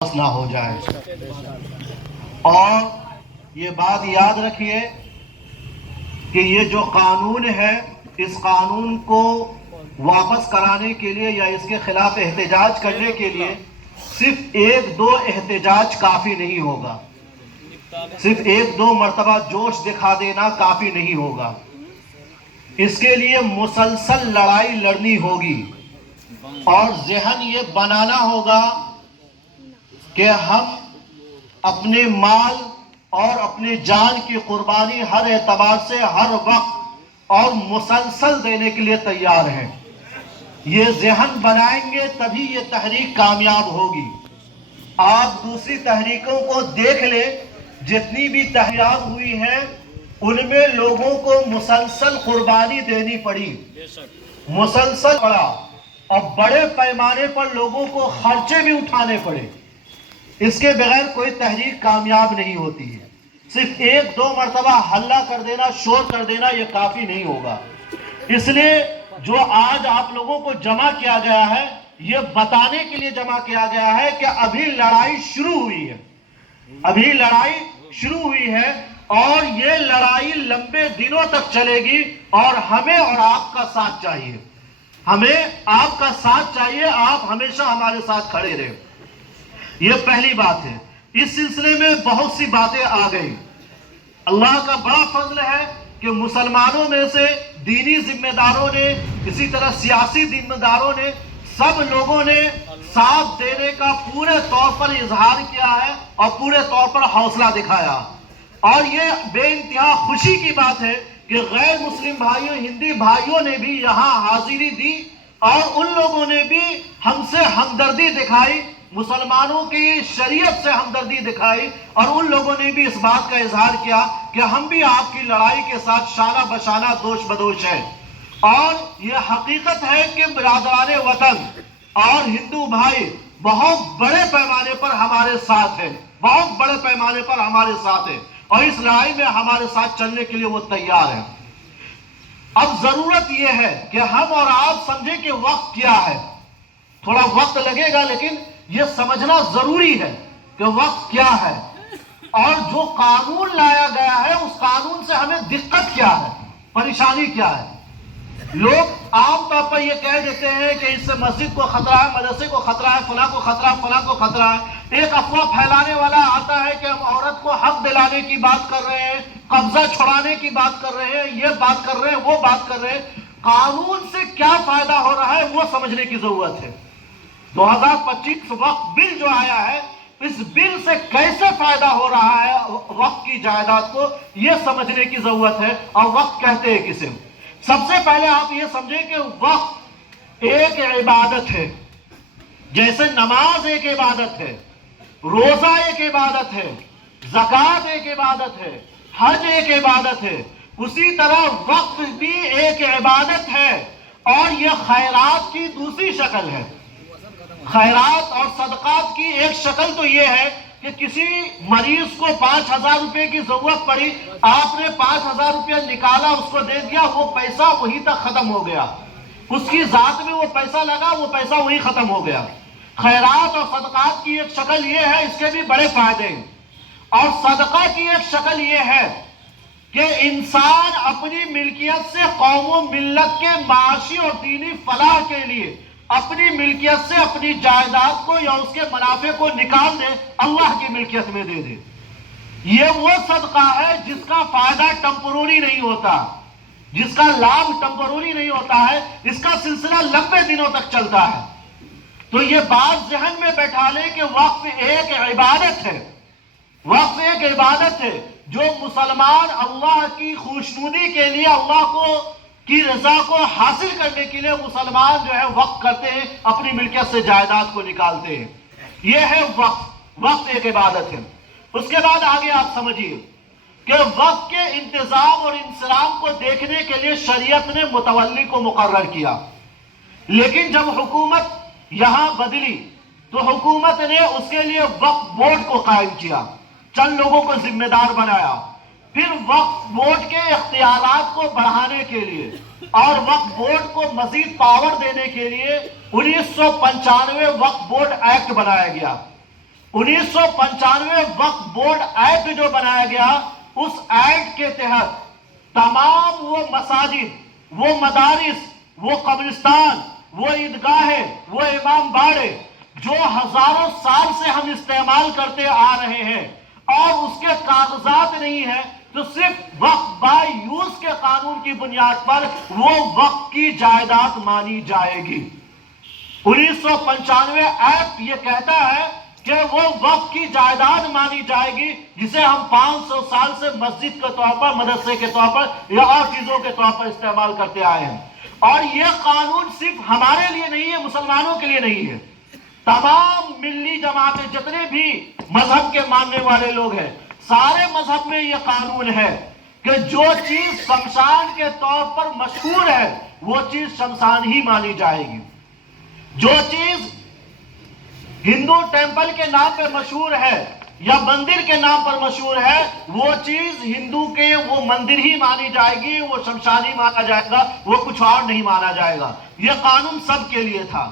نہ ہو جائے۔ اور یہ بات یاد رکھیے کہ یہ جو قانون ہے، اس قانون کو واپس کرانے کے لیے یا اس کے خلاف احتجاج کرنے کے لیے صرف ایک دو احتجاج کافی نہیں ہوگا، صرف ایک دو مرتبہ جوش دکھا دینا کافی نہیں ہوگا۔ اس کے لیے مسلسل لڑائی لڑنی ہوگی اور ذہن یہ بنانا ہوگا کہ ہم اپنے مال اور اپنی جان کی قربانی ہر اعتبار سے ہر وقت اور مسلسل دینے کے لیے تیار ہیں۔ یہ ذہن بنائیں گے تبھی یہ تحریک کامیاب ہوگی۔ آپ دوسری تحریکوں کو دیکھ لیں، جتنی بھی تحریک ہوئی ہیں ان میں لوگوں کو مسلسل قربانی دینی پڑی، مسلسل پڑا، اور بڑے پیمانے پر لوگوں کو خرچے بھی اٹھانے پڑے۔ اس کے بغیر کوئی تحریک کامیاب نہیں ہوتی ہے۔ صرف ایک دو مرتبہ ہلہ کر دینا، شور کر دینا یہ کافی نہیں ہوگا۔ اس لیے جو آج آپ لوگوں کو جمع کیا گیا ہے، یہ بتانے کے لیے جمع کیا گیا ہے کہ ابھی لڑائی شروع ہوئی ہے، ابھی لڑائی شروع ہوئی ہے، اور یہ لڑائی لمبے دنوں تک چلے گی، اور ہمیں اور آپ کا ساتھ چاہیے، ہمیں آپ کا ساتھ چاہیے۔ آپ ہمیشہ ہمارے ساتھ کھڑے رہیں۔ یہ پہلی بات ہے۔ اس سلسلے میں بہت سی باتیں آ گئی۔ اللہ کا بڑا فضل ہے کہ مسلمانوں میں سے دینی ذمہ داروں نے، اسی طرح سیاسی ذمہ داروں نے، سب لوگوں نے ساتھ دینے کا پورے طور پر اظہار کیا ہے اور پورے طور پر حوصلہ دکھایا۔ اور یہ بے انتہا خوشی کی بات ہے کہ غیر مسلم بھائیوں، ہندی بھائیوں نے بھی یہاں حاضری دی، اور ان لوگوں نے بھی ہم سے ہمدردی دکھائی، مسلمانوں کی شریعت سے ہمدردی دکھائی، اور ان لوگوں نے بھی اس بات کا اظہار کیا کہ ہم بھی آپ کی لڑائی کے ساتھ شانہ بشانہ دوش بدوش ہیں۔ اور یہ حقیقت ہے کہ برادران وطن اور ہندو بھائی بہت بڑے پیمانے پر ہمارے ساتھ ہیں، بہت بڑے پیمانے پر ہمارے ساتھ ہیں، اور اس لڑائی میں ہمارے ساتھ چلنے کے لیے وہ تیار ہیں۔ اب ضرورت یہ ہے کہ ہم اور آپ سمجھیں کہ وقت کیا ہے۔ تھوڑا وقت لگے گا، لیکن یہ سمجھنا ضروری ہے کہ وقت کیا ہے، اور جو قانون لایا گیا ہے اس قانون سے ہمیں دقت کیا ہے، پریشانی کیا ہے۔ لوگ عام طور پر یہ کہہ دیتے ہیں کہ اس سے مسجد کو خطرہ ہے، مدرسے کو خطرہ ہے، فلاں کو خطرہ ہے، فلاں کو خطرہ ہے۔ ایک افواہ پھیلانے والا آتا ہے کہ ہم عورت کو حق دلانے کی بات کر رہے ہیں، قبضہ چھڑانے کی بات کر رہے ہیں، یہ بات کر رہے ہیں، وہ بات کر رہے ہیں۔ قانون سے کیا فائدہ ہو رہا ہے وہ سمجھنے کی ضرورت ہے۔ 2025 وقت بل جو آیا ہے، اس بل سے کیسے فائدہ ہو رہا ہے وقت کی جائیداد کو، یہ سمجھنے کی ضرورت ہے۔ اور وقت کہتے ہیں کسے؟ سب سے پہلے آپ یہ سمجھیں کہ وقت ایک عبادت ہے، جیسے نماز ایک عبادت ہے، روزہ ایک عبادت ہے، زکوٰۃ ایک عبادت ہے، حج ایک عبادت ہے، اسی طرح وقت بھی ایک عبادت ہے، اور یہ خیرات کی دوسری شکل ہے۔ خیرات اور صدقات کی ایک شکل تو یہ ہے کہ کسی مریض کو 5,000 روپے کی ضرورت پڑی، آپ نے 5,000 روپے نکالا، اس کو دے دیا، وہ پیسہ وہیں تک ختم ہو گیا، اس کی ذات میں وہ پیسہ لگا، وہ پیسہ وہیں ختم ہو گیا۔ خیرات اور صدقات کی ایک شکل یہ ہے، اس کے بھی بڑے فائدے ہیں۔ اور صدقہ کی ایک شکل یہ ہے کہ انسان اپنی ملکیت سے قوم و ملت کے معاشی اور دینی فلاح کے لیے اپنی ملکیت سے اپنی جائیداد کو یا اس کے منافع کو نکال دے، اللہ کی ملکیت میں دے دے۔ یہ وہ صدقہ ہے جس کا فائدہ ٹمپروری نہیں ہوتا، جس کا لابھ ٹمپروری نہیں ہوتا ہے، اس کا سلسلہ لمبے دنوں تک چلتا ہے۔ تو یہ بات ذہن میں بیٹھا لیں کہ وقت ایک عبادت ہے، وقت ایک عبادت ہے جو مسلمان اللہ کی خوشنودی کے لیے، اللہ کی رضا کو حاصل کرنے کے لیے مسلمان جو ہے وقت کرتے ہیں، اپنی ملکیت سے جائیداد کو نکالتے ہیں۔ یہ ہے وقت، وقت ایک عبادت ہے۔ اس کے بعد آگے آپ سمجھیے کہ وقت کے انتظام اور انصرام کو دیکھنے کے لیے شریعت نے متولی کو مقرر کیا، لیکن جب حکومت یہاں بدلی تو حکومت نے اس کے لیے وقف بورڈ کو قائم کیا، چند لوگوں کو ذمہ دار بنایا۔ پھر وقف بورڈ کے اختیارات کو بڑھانے کے لیے اور وقف بورڈ کو مزید پاور دینے کے لیے 1995 وقف بورڈ ایکٹ بنایا گیا۔ 1995 وقف بورڈ ایکٹ جو بنایا گیا، اس ایکٹ کے تحت تمام وہ مساجد، وہ مدارس، وہ قبرستان، وہ عیدگاہیں، وہ امام باڑے جو ہزاروں سال سے ہم استعمال کرتے آ رہے ہیں اور اس کے کاغذات نہیں ہیں، تو صرف وقف بائی یوز کے قانون کی بنیاد پر وہ وقف کی جائیداد مانی جائے گی۔ 1995 ایکٹ یہ کہتا ہے کہ وہ وقف کی جائیداد مانی جائے گی جسے ہم 500 سال سے مسجد کے طور پر، مدرسے کے طور پر یا اور چیزوں کے طور پر استعمال کرتے آئے ہیں۔ اور یہ قانون صرف ہمارے لیے نہیں ہے، مسلمانوں کے لیے نہیں ہے، تمام ملی جماعتیں جتنے بھی مذہب کے ماننے والے لوگ ہیں، سارے مذہب میں یہ قانون ہے کہ جو چیز شمشان کے طور پر مشہور ہے وہ چیز شمشان ہی مانی جائے گی۔ جو چیز ہندو ٹیمپل کے نام پہ مشہور ہے یا مندر کے نام پر مشہور ہے، وہ چیز ہندو کے وہ مندر ہی مانی جائے گی، وہ شمشان ہی مانا جائے گا، وہ کچھ اور نہیں مانا جائے گا۔ یہ قانون سب کے لیے تھا،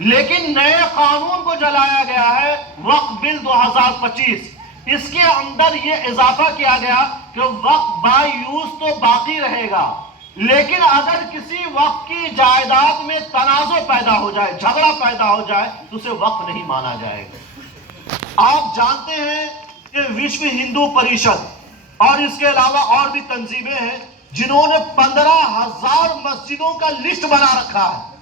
لیکن نئے قانون کو جلایا گیا ہے، وقف بل 2025۔ اس کے اندر یہ اضافہ کیا گیا کہ وقف بائی یوز تو باقی رہے گا، لیکن اگر کسی وقف کی جائیداد میں تنازع پیدا ہو جائے، جھگڑا پیدا ہو جائے، تو اسے وقف نہیں مانا جائے گا۔ آپ جانتے ہیں کہ وشو ہندو پریشد اور اس کے علاوہ اور بھی تنظیمیں ہیں جنہوں نے 15,000 مسجدوں کا لسٹ بنا رکھا ہے،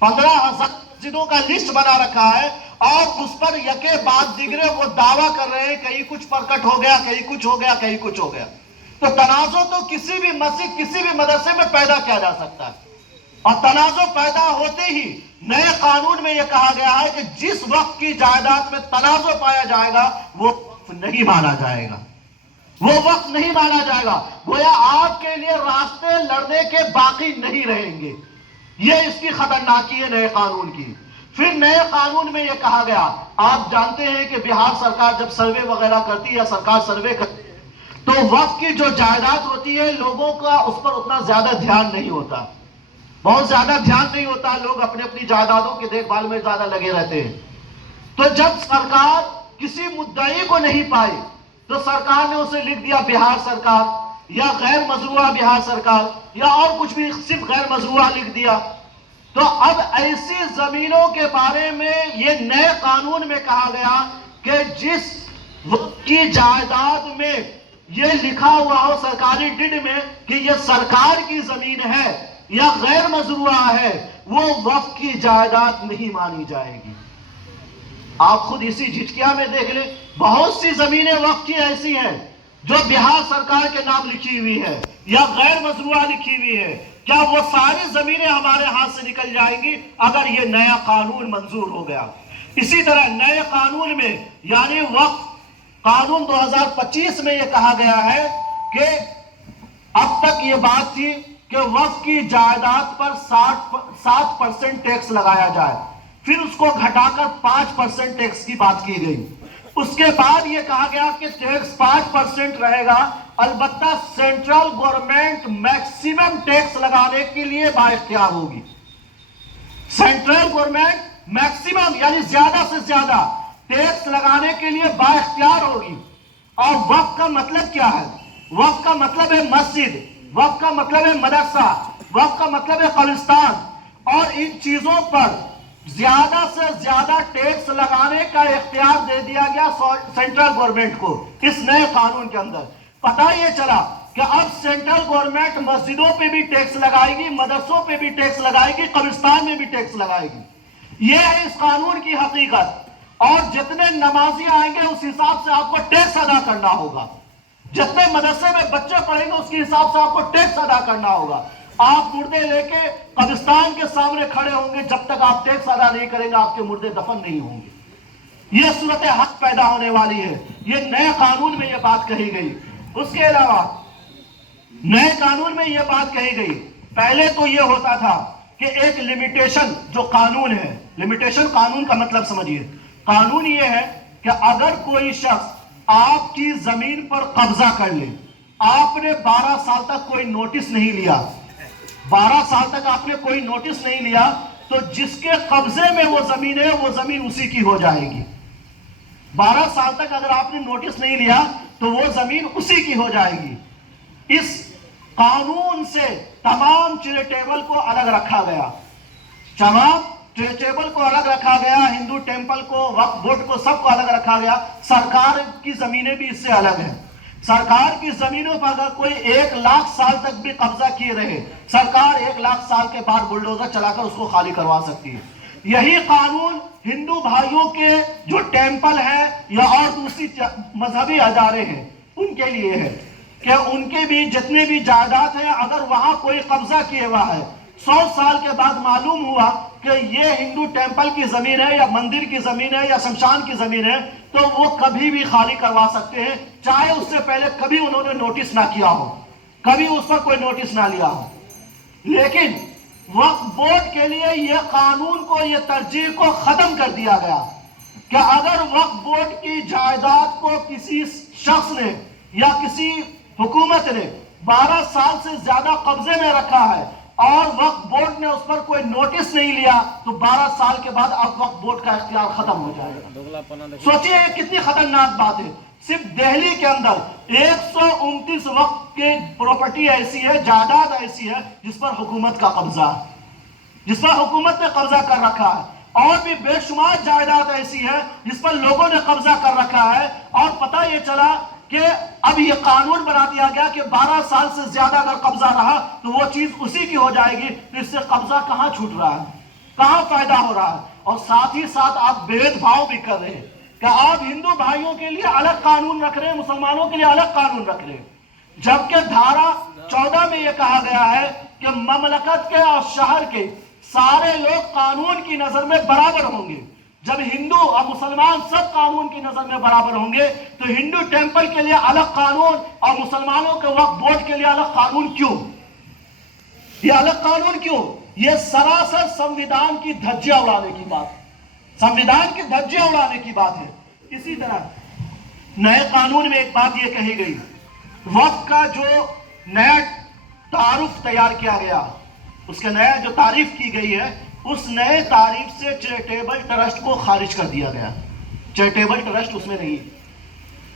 15,000 مسجدوں کا لسٹ بنا رکھا ہے، اور اس پر یکے بعد دیگرے وہ دعویٰ کر رہے ہیں کہیں کچھ پرکٹ ہو گیا، کہیں کچھ ہو گیا، کہیں کچھ ہو گیا۔ تو تنازع تو کسی بھی مسجد، کسی بھی مدرسے میں پیدا کیا جا سکتا ہے، اور تنازع پیدا ہوتے ہی نئے قانون میں یہ کہا گیا ہے کہ جس وقت کی جائیداد میں تنازع پایا جائے گا وہ وقف نہیں مانا جائے گا، وہ وقف نہیں مانا جائے گا۔ گویا آپ کے لیے راستے لڑنے کے باقی نہیں رہیں گے۔ یہ اس کی خطرناکی ہے نئے قانون کی۔ پھر نئے قانون میں یہ کہا گیا، آپ جانتے ہیں کہ بہار سرکار جب سروے وغیرہ کرتی ہے یا سرکار سروے کرتی ہے تو وقف کی جو جائیداد ہوتی ہے لوگوں کا اس پر اتنا زیادہ دھیان نہیں ہوتا، بہت زیادہ دھیان نہیں ہوتا، لوگ اپنی اپنی جائیدادوں کی دیکھ بھال میں زیادہ لگے رہتے ہیں۔ تو جب سرکار کسی مدعی کو نہیں پائی تو سرکار نے اسے لکھ دیا بہار سرکار، یا غیر مزروعہ بہار سرکار، یا اور کچھ بھی، صرف غیر مزروعہ لکھ دیا۔ تو اب ایسی زمینوں کے بارے میں یہ نئے قانون میں کہا گیا کہ جس وقت کی جائیداد میں یہ لکھا ہوا ہو سرکاری ڈیڈ میں کہ یہ سرکار کی زمین ہے یا غیر مزروعہ ہے، وہ وقف کی جائیداد نہیں مانی جائے گی۔ آپ خود اسی جھجکیا میں دیکھ لیں، بہت سی زمینیں وقف کی ایسی ہیں جو بہار سرکار کے نام لکھی ہوئی ہے یا غیر مزروعہ لکھی ہوئی ہے۔ کیا وہ ساری زمینیں ہمارے ہاتھ سے نکل جائیں گی اگر یہ نیا قانون منظور ہو گیا؟ اسی طرح نئے قانون میں یعنی وقف قانون 2025 میں یہ کہا گیا ہے کہ اب تک یہ بات تھی کہ وقف کی جائیداد پر 7% ٹیکس لگایا جائے، پھر اس کو گھٹا کر 5% ٹیکس کی بات کی گئی۔ اس کے بعد یہ کہا گیا کہ ٹیکس 5% رہے گا، البتہ سینٹرل گورنمنٹ میکسیمم ٹیکس لگانے کے لیے بااختیار ہوگی۔ سینٹرل گورنمنٹ میکسیمم یعنی زیادہ سے زیادہ ٹیکس لگانے کے لیے بااختیار ہوگی۔ اور وقف کا مطلب کیا ہے؟ وقف کا مطلب ہے مسجد، وقف کا مطلب ہے مدرسہ، وقف کا مطلب ہے قبرستان، اور ان چیزوں پر زیادہ سے زیادہ ٹیکس لگانے کا اختیار دے دیا گیا سینٹرل گورنمنٹ کو اس نئے قانون کے اندر۔ پتہ یہ چلا کہ اب سینٹرل گورنمنٹ مسجدوں پہ بھی ٹیکس لگائے گی، مدرسوں پہ بھی ٹیکس لگائے گی، قبرستان میں بھی ٹیکس لگائے گی۔ یہ ہے اس قانون کی حقیقت۔ اور جتنے نمازی آئیں گے اس حساب سے آپ کو ٹیکس ادا کرنا ہوگا، جتنے مدرسے میں بچے پڑھیں گے اس کے حساب سے آپ کو ٹیکس ادا کرنا ہوگا۔ آپ مردے لے کے قبرستان کے سامنے کھڑے ہوں گے، جب تک آپ ٹیکس ادا نہیں کریں گے آپ کے مردے دفن نہیں ہوں گے۔ یہ صورتحال پیدا ہونے والی ہے، یہ نئے قانون میں یہ بات کہی گئی۔ اس کے علاوہ نئے قانون میں یہ بات کہی گئی، پہلے تو یہ ہوتا تھا کہ ایک لمیٹیشن جو قانون ہے، لمیٹیشن قانون کا مطلب سمجھیے، قانون یہ ہے کہ اگر کوئی شخص آپ کی زمین پر قبضہ کر لے، آپ نے 12 سال تک کوئی نوٹس نہیں لیا، 12 سال تک آپ نے کوئی نوٹس نہیں لیا، تو جس کے قبضے میں وہ زمین ہے وہ زمین اسی کی ہو جائے گی۔ 12 سال تک اگر آپ نے نوٹس نہیں لیا تو وہ زمین اسی کی ہو جائے گی. اس قانون سے تمام چیریٹیبل کو الگ رکھا گیا. تمام چیریٹیبل کو الگ رکھا گیا, ہندو ٹیمپل کو, وقف بورڈ کو, سب کو الگ رکھا گیا. سرکار کی زمینیں بھی اس سے الگ ہیں. سرکار کی زمینوں پر اگر کوئی 1 لاکھ سال تک بھی قبضہ کیے رہے, سرکار 1 لاکھ سال کے بعد بلڈوزر چلا کر اس کو خالی کروا سکتی ہے. یہی قانون ہندو بھائیوں کے جو ٹیمپل ہیں یا اور دوسری مذہبی ادارے ہیں ان کے لیے ہے کہ ان کے بھی جتنے بھی جائیداد ہیں, اگر وہاں کوئی قبضہ کیے ہوا ہے, 100 سال کے بعد معلوم ہوا کہ یہ ہندو ٹیمپل کی زمین ہے یا مندر کی زمین ہے یا شمشان کی زمین ہے, تو وہ کبھی بھی خالی کروا سکتے ہیں, چاہے اس سے پہلے کبھی انہوں نے نوٹس نہ کیا ہو, کبھی اس پر کوئی نوٹس نہ لیا ہو. لیکن وقف بورڈ کے لیے یہ قانون کو, یہ ترجیح کو ختم کر دیا گیا کہ اگر وقف بورڈ کی جائیداد کو کسی شخص نے یا کسی حکومت نے 12 سال سے زیادہ قبضے میں رکھا ہے اور وقف بورڈ نے اس پر کوئی نوٹس نہیں لیا, تو 12 سال کے بعد اب وقف بورڈ کا اختیار ختم ہو جائے گا. سوچئے کتنی خطرناک بات ہے. صرف دہلی کے اندر 129 وقف کی پراپرٹی ایسی ہے, جائیداد ایسی ہے جس پر حکومت کا قبضہ ہے, جس پر حکومت نے قبضہ کر رکھا ہے. اور بھی بے شمار جائیداد ایسی ہے جس پر لوگوں نے قبضہ کر رکھا ہے. اور پتہ یہ چلا کہ اب یہ قانون بنا دیا گیا کہ 12 سال سے زیادہ اگر قبضہ رہا تو وہ چیز اسی کی ہو جائے گی. تو اس سے قبضہ کہاں چھوٹ رہا ہے, کہاں فائدہ ہو رہا ہے؟ اور ساتھ ہی ساتھ آپ بھید بھاؤ بھی کر رہے ہیں کہ آپ ہندو بھائیوں کے لیے الگ قانون رکھ رہے ہیں, مسلمانوں کے لیے الگ قانون رکھ رہے ہیں, جبکہ دھارا 14 میں یہ کہا گیا ہے کہ مملکت کے اور شہر کے سارے لوگ قانون کی نظر میں برابر ہوں گے. جب ہندو اور مسلمان سب قانون کی نظر میں برابر ہوں گے تو ہندو ٹیمپل کے لیے الگ قانون اور مسلمانوں کے وقف بورڈ کے لیے الگ قانون کیوں؟ یہ الگ قانون کیوں؟ یہ سراسر سمویدھان کی دھجیاں اڑانے کی بات ہے, سمویدھان کی دھجیاں اڑانے کی بات ہے. اسی طرح نئے قانون میں ایک بات یہ کہی گئی, وقف کا جو نیا تعارف تیار کیا گیا, اس کے نیا جو تعریف کی گئی ہے, اس نئے تعریف سے چیریٹیبل ٹرسٹ کو خارج کر دیا گیا. چیریٹیبل ٹرسٹ اس میں نہیں.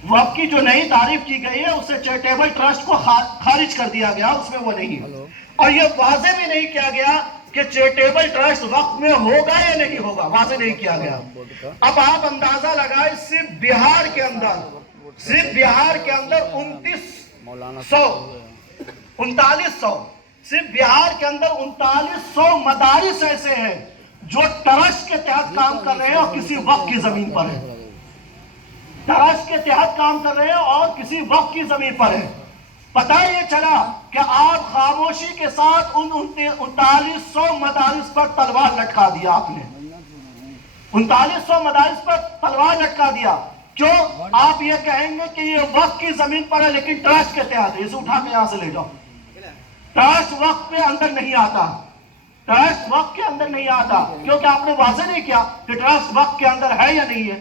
وقف کی جو نئی تعریف کی گئی ہے اسے چیریٹیبل ٹرسٹ کو خارج کر دیا گیا, اس میں وہ نہیں ہے. اور یہ واضح بھی نہیں کیا گیا کہ چیریٹیبل ٹرسٹ وقف میں ہوگا یا نہیں ہوگا, واضح نہیں کیا گیا. اب آپ اندازہ لگائیں, صرف بہار کے اندر 3900 صرف بہار کے اندر 3900 مدارس ایسے ہیں جو ٹرسٹ کے تحت کام کر رہے ہیں اور کسی وقف کی زمین پر ہیں. ٹرسٹ کے تحت کام کر رہے ہیں اور کسی وقف کی زمین پر ہیں. پتہ یہ چلا کہ آپ خاموشی کے ساتھ ان 3900 مدارس پر تلوار لٹکا دیا. آپ نے 3900 مدارس پر تلوار لٹکا دیا. کیوں؟ آپ یہ کہیں گے کہ یہ وقف کی زمین پر ہے لیکن ٹرسٹ کے تحت ہے, اسے اٹھا کے یہاں سے لے جاؤ. ٹرسٹ وقف کے اندر نہیں آتا, ٹرسٹ وقف کے اندر نہیں آتا, کیونکہ آپ نے واضح نہیں کیا کہ ٹرسٹ وقف کے اندر ہے یا نہیں ہے.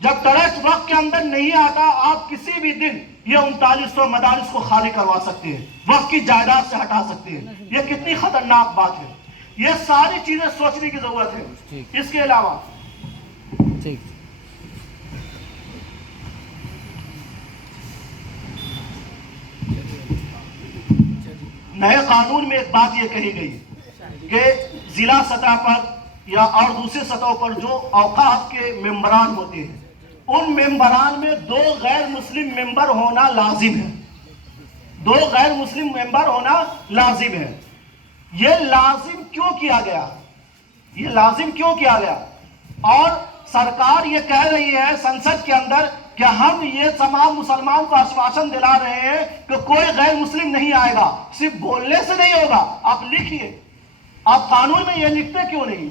جب ٹرسٹ وقف کے اندر نہیں آتا, آپ کسی بھی دن یہ 3900 مدارس کو خالی کروا سکتے ہیں, وقف کی جائیداد سے ہٹا سکتے ہیں. یہ کتنی خطرناک بات ہے. یہ ساری چیزیں سوچنے کی ضرورت ہے. اس کے علاوہ نئے قانون میں ایک بات یہ کہی گئی کہ ضلع سطح پر یا اور دوسری سطحوں پر جو اوقاف کے ممبران ہوتے ہیں, ان ممبران میں 2 غیر مسلم ممبر ہونا لازم ہے. 2 غیر مسلم ممبر ہونا لازم ہے. یہ لازم کیوں کیا گیا؟ یہ لازم کیوں کیا گیا؟ اور سرکار یہ کہہ رہی ہے سنسد کے اندر کہ ہم یہ تمام مسلمان کو آشواسن دلا رہے ہیں کہ کوئی غیر مسلم نہیں آئے گا. صرف بولنے سے نہیں ہوگا, آپ لکھیے. آپ قانون میں یہ لکھتے کیوں نہیں؟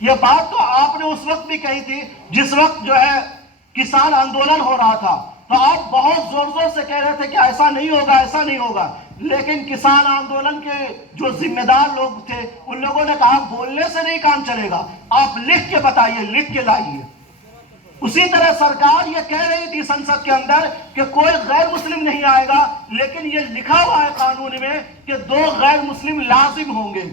یہ بات تو آپ نے اس وقت بھی کہی تھی جس وقت جو ہے کسان آندولن ہو رہا تھا, تو آپ بہت زور زور سے کہہ رہے تھے کہ ایسا نہیں ہوگا, ایسا نہیں ہوگا. لیکن کسان آندولن کے جو ذمہ دار لوگ تھے ان لوگوں نے کہا بولنے سے نہیں کام چلے گا, آپ لکھ کے بتائیے, لکھ کے لائیے. اسی طرح سرکار یہ کہہ رہی تھی سنسد کے اندر کہ کوئی غیر مسلم نہیں آئے گا, لیکن یہ لکھا ہوا ہے قانون میں کہ 2 غیر مسلم لازم ہوں گے,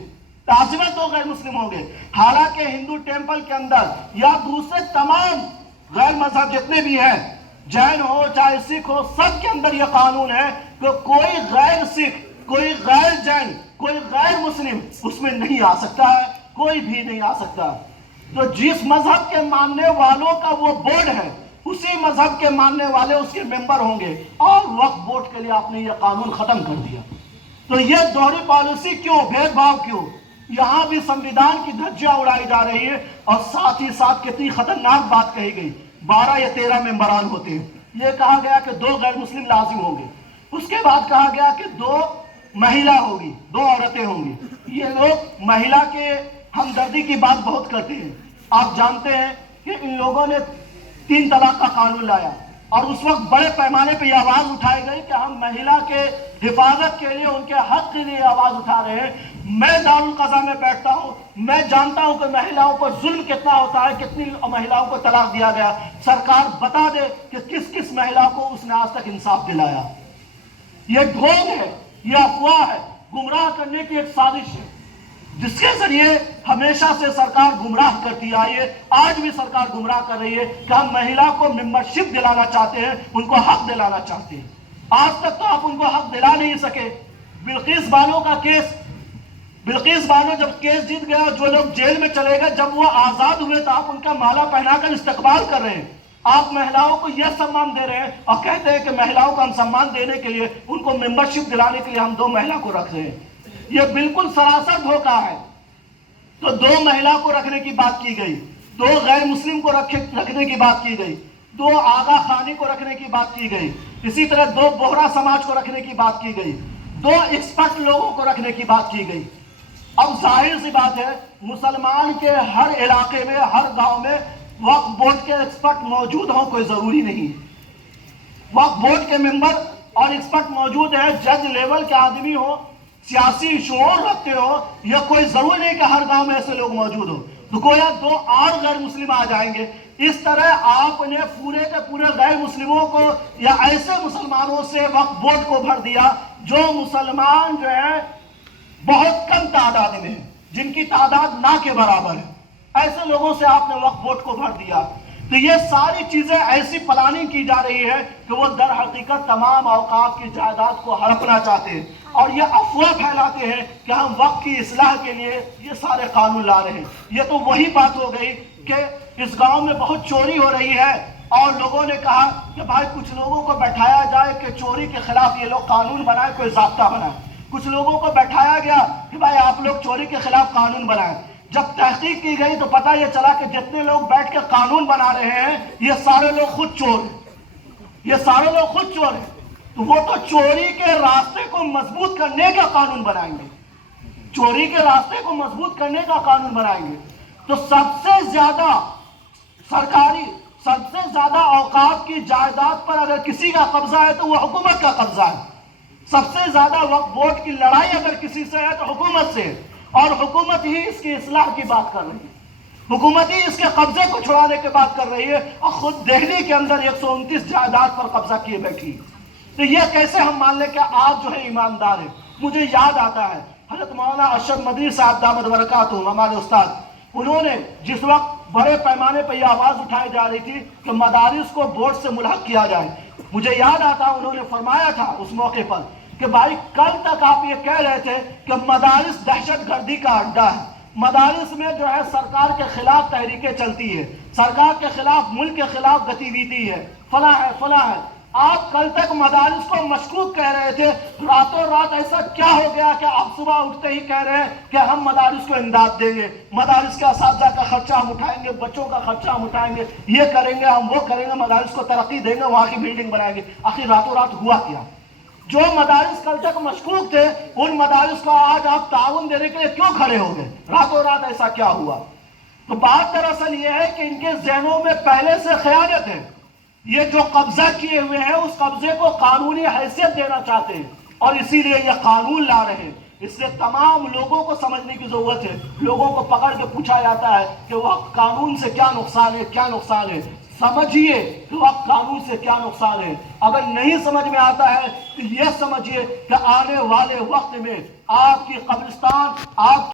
لازماً 2 غیر مسلم ہوں گے. حالانکہ ہندو ٹیمپل کے اندر یا دوسرے تمام غیر مذہب جتنے بھی ہیں، جین ہو چاہے سکھ ہو، سب کے اندر یہ قانون ہے کہ کوئی غیر سکھ، کوئی غیر جین، کوئی غیر مسلم اس میں نہیں آ سکتا ہے، کوئی بھی نہیں آ سکتا۔ تو جس مذہب کے ماننے والوں کا وہ بورڈ ہے، اسی مذہب کے ماننے والے اس کے ممبر ہوں گے، اور وقف بورڈ کے لیے آپ نے یہ قانون ختم کر دیا۔ تو یہ دوہری پالیسی کیوں، بھید بھاؤ کیوں؟ یہاں بھی سنویدھان کی دھجیاں اڑائی جا رہی ہے، اور ساتھ ہی ساتھ کتنی خطرناک بات کہی گئی، 12 یا 13 ممبران ہوتے ہیں۔ یہ کہا گیا کہ 2 غیر مسلم لازم ہوں گے، اس کے بعد کہا گیا کہ 2 مہیلا ہوگی، 2 عورتیں ہوں گی۔ یہ لوگ مہیلا کے ہمدردی کی بات بہت کرتے ہیں۔ آپ جانتے ہیں کہ ان لوگوں نے 3 طلاق کا قانون لایا، اور اس وقت بڑے پیمانے پہ یہ آواز اٹھائی گئی کہ ہم مہیلا کے حفاظت کے لیے، ان کے حق کے لیے آواز اٹھا رہے ہیں۔ میں دارالقضا میں بیٹھتا ہوں، میں جانتا ہوں کہ مہیلاؤں پر ظلم کتنا ہوتا ہے، کتنی مہیلاؤں کو طلاق دیا گیا۔ سرکار بتا دے کہ کس کس مہیلا کو اس نے آج تک انصاف دلایا۔ یہ ڈھونگ ہے، یہ افواہ ہے، گمراہ کرنے کی ایک سازش ہے، جس کے ذریعے ہمیشہ سے سرکار گمراہ کرتی آئی ہے۔ آج بھی سرکار گمراہ کر رہی ہے کہ ہم مہیلا کو ممبرشپ دلانا چاہتے ہیں، ان کو حق دلانا چاہتے ہیں۔ آج تک تو آپ ان کو حق دلا نہیں سکے۔ بلقیس بانو کا کیس، بلقیس بانو جب کیس جیت گیا، جو لوگ جیل میں چلے گئے، جب وہ آزاد ہوئے تو آپ ان کا مالا پہنا کر استقبال کر رہے ہیں۔ آپ مہیلاؤں کو یہ سمان دے رہے ہیں اور کہتے ہیں کہ مہیلاؤں کو ہم سمان دینے کے لیے، ان کو ممبرشپ دلانے کے لیے ہم 2 مہیلا کو رکھ رہے ہیں۔ یہ بالکل سراسر دھوکہ ہے۔ تو 2 مہیلا کو رکھنے کی بات کی گئی، 2 غیر مسلم کو رکھنے کی بات کی گئی، 2 آغا خانی کو رکھنے کی بات کی گئی، اسی طرح 2 بوہرا سماج کو رکھنے کی بات کی گئی، 2 ایکسپرٹ لوگوں کو رکھنے کی بات کی گئی۔ اب ظاہر سی بات ہے، مسلمان کے ہر علاقے میں، ہر گاؤں میں وقف بورڈ کے ایکسپرٹ موجود ہوں کوئی ضروری نہیں۔ وقف بورڈ کے ممبر اور ایکسپرٹ موجود ہیں، جج لیول کے آدمی ہو، سیاسی شعور رکھتے ہو، یہ کوئی ضروری نہیں کہ ہر گاؤں میں ایسے لوگ موجود ہو۔ تو گویا 2 اور غیر مسلم آ جائیں گے۔ اس طرح آپ نے پورے کے پورے غیر مسلموں کو یا ایسے مسلمانوں سے وقف بورڈ کو بھر دیا جو مسلمان جو ہے بہت کم تعداد میں ہیں، جن کی تعداد نہ کے برابر ہے۔ ایسے لوگوں سے آپ نے وقف بورڈ کو بھر دیا۔ تو یہ ساری چیزیں ایسی پلاننگ کی جا رہی ہے کہ وہ در حقیقت تمام اوقاف کی جائیداد کو ہڑپنا چاہتے ہیں، اور یہ افواہ پھیلاتے ہیں کہ ہم وقت کی اصلاح کے لیے یہ سارے قانون لا رہے ہیں۔ یہ تو وہی بات ہو گئی کہ اس گاؤں میں بہت چوری ہو رہی ہے، اور لوگوں نے کہا کہ بھائی کچھ لوگوں کو بیٹھایا جائے کہ چوری کے خلاف یہ لوگ قانون بنائے، کوئی ضابطہ بنائے۔ کچھ لوگوں کو بیٹھایا گیا کہ بھائی آپ لوگ چوری کے خلاف قانون بنائیں۔ جب تحقیق کی گئی تو پتہ یہ چلا کہ جتنے لوگ بیٹھ کے قانون بنا رہے ہیں، یہ سارے لوگ خود چور ہیں، یہ سارے لوگ خود چور ہیں۔ تو وہ تو چوری کے راستے کو مضبوط کرنے کا قانون بنائیں گے، چوری کے راستے کو مضبوط کرنے کا قانون بنائیں گے۔ تو سب سے زیادہ سرکاری، سب سے زیادہ اوقاف کی جائیداد پر اگر کسی کا قبضہ ہے تو وہ حکومت کا قبضہ ہے۔ سب سے زیادہ وقف بورڈ کی لڑائی اگر کسی سے ہے تو حکومت سے، اور حکومت ہی اس کی اصلاح کی بات کر رہی ہے، حکومت ہی اس کے قبضے کو چھڑانے کی بات کر رہی ہے، اور خود دہلی کے اندر 129 جائیداد پر قبضہ کیے بیٹھی۔ تو یہ کیسے ہم مان لیں کہ آپ جو ہے ایماندار ہیں؟ مجھے یاد آتا ہے حضرت مولانا ارشد مدنی صاحب دامت برکاتہ ہمارے استاد، انہوں نے جس وقت بڑے پیمانے پر یہ آواز اٹھائی جا رہی تھی کہ مدارس کو بورڈ سے ملحق کیا جائے، مجھے یاد آتا انہوں نے فرمایا تھا اس موقع پر کہ بھائی کل تک آپ یہ کہہ رہے تھے کہ مدارس دہشت گردی کا اڈا ہے، مدارس میں جو ہے سرکار کے خلاف تحریکیں چلتی ہے، سرکار کے خلاف، ملک کے خلاف گتی ویدی ہے، فلاں ہے فلاں ہے۔ آپ کل تک مدارس کو مشکوک کہہ رہے تھے، راتوں رات ایسا کیا ہو گیا کہ آپ صبح اٹھتے ہی کہہ رہے ہیں کہ ہم مدارس کو امداد دیں گے، مدارس کے اساتذہ کا خرچہ ہم اٹھائیں گے، بچوں کا خرچہ ہم اٹھائیں گے، یہ کریں گے، ہم وہ کریں گے، مدارس کو ترقی دیں گے، وہاں کی بلڈنگ بنائیں گے۔ آخر راتوں رات ہوا کیا؟ جو مدارس کل تک مشکوک تھے، ان مدارس کو آج آپ تعاون دینے کے لیے کیوں کھڑے ہو گئے؟ راتوں رات ایسا کیا ہوا؟ تو بات دراصل یہ ہے کہ ان کے ذہنوں میں پہلے سے خیانت ہے۔ یہ جو قبضہ کیے ہوئے ہیں اس قبضے کو قانونی حیثیت دینا چاہتے ہیں، اور اسی لیے یہ قانون لا رہے ہیں۔ اس لیے تمام لوگوں کو سمجھنے کی ضرورت ہے۔ لوگوں کو پکڑ کے پوچھا جاتا ہے کہ وقت قانون سے کیا نقصان ہے، کیا نقصان ہے؟ سمجھیے کہ وقت قانون سے کیا نقصان ہے۔ اگر نہیں سمجھ میں آتا ہے تو یہ سمجھیے کہ آنے والے وقت میں آپ کی قبرستان، آپ